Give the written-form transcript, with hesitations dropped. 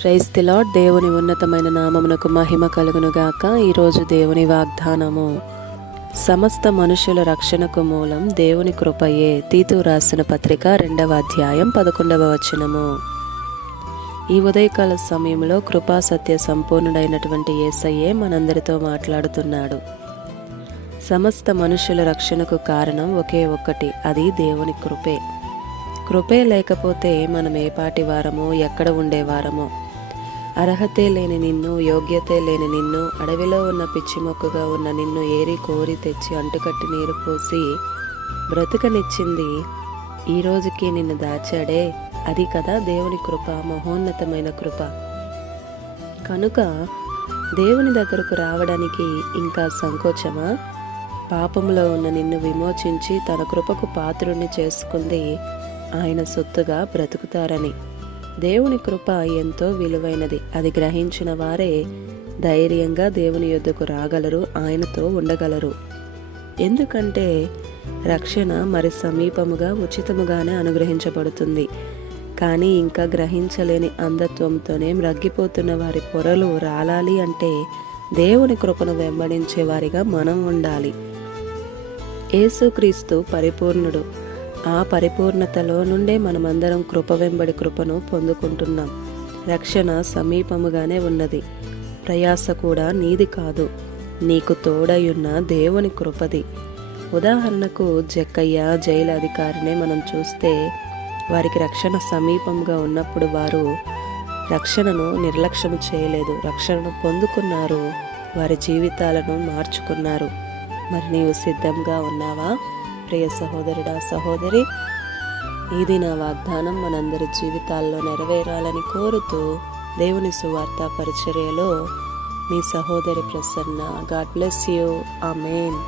Praise the lord. దేవుని ఉన్నతమైన నామమునకు మహిమ కలుగునుగాక. ఈరోజు దేవుని వాగ్దానము, సమస్త మనుషుల రక్షణకు మూలం దేవుని కృపయే. తీతు రాసిన పత్రిక 2వ అధ్యాయం 11వ వచనము. ఈ ఉదయకాల సమయంలో కృపా సత్య సంపూర్ణుడైనటువంటి యేసయ్యే మనందరితో మాట్లాడుతున్నాడు. సమస్త మనుషుల రక్షణకు కారణం ఒకే ఒక్కటి, అది దేవుని కృపే. కృపే లేకపోతే మనం ఏ పాటి వారమో, ఎక్కడ ఉండేవారమో. అర్హతే లేని నిన్ను, యోగ్యతే లేని నిన్ను, అడవిలో ఉన్న పిచ్చి మొక్కగా ఉన్న నిన్ను ఏరి కోరి తెచ్చి అంటుకట్టి నీరు పోసి బ్రతుకనిచ్చింది. ఈ రోజుకి నిన్ను దాచాడే, అది కదా దేవుని కృప, మహోన్నతమైన కృప. కనుక దేవుని దగ్గరకు రావడానికి ఇంకా సంకోచమా? పాపంలో ఉన్న నిన్ను విమోచించి తన కృపకు పాత్రుణ్ణి చేసుకుంది ఆయన సొత్తుగా బ్రతుకుతారని. దేవుని కృప ఎంతో విలువైనది. అది గ్రహించిన వారే ధైర్యంగా దేవుని యొద్దకు రాగలరు, ఆయనతో ఉండగలరు. ఎందుకంటే రక్షణ మరి సమీపముగా, ఉచితముగానే అనుగ్రహించబడుతుంది. కానీ ఇంకా గ్రహించలేని అంధత్వంతోనే మ్రగ్గిపోతున్న వారి పొరలు రాలాలి అంటే దేవుని కృపను వెంబడించే వారిగా మనం ఉండాలి. యేసుక్రీస్తు పరిపూర్ణుడు. ఆ పరిపూర్ణతలో నుండే మనమందరం కృప వెంబడి కృపను పొందుకుంటున్నాం. రక్షణ సమీపముగానే ఉన్నది. ప్రయాస కూడా నీది కాదు, నీకు తోడయున్న దేవుని కృపది. ఉదాహరణకు జక్కయ్య జైలు అధికారినే మనం చూస్తే, వారికి రక్షణ సమీపంగా ఉన్నప్పుడు వారు రక్షణను నిర్లక్ష్యం చేయలేదు, రక్షణను పొందుకున్నారు, వారి జీవితాలను మార్చుకున్నారు. మరి నీవు సిద్ధంగా ఉన్నావా ప్రియ సహోదరుడా, సహోదరి? ఇది నా వాగ్దానం మనందరి జీవితాల్లో నెరవేరాలని కోరుతూ దేవుని సువార్త పరిచర్యలో మీ సహోదరి Prasanna. God bless you. Amen.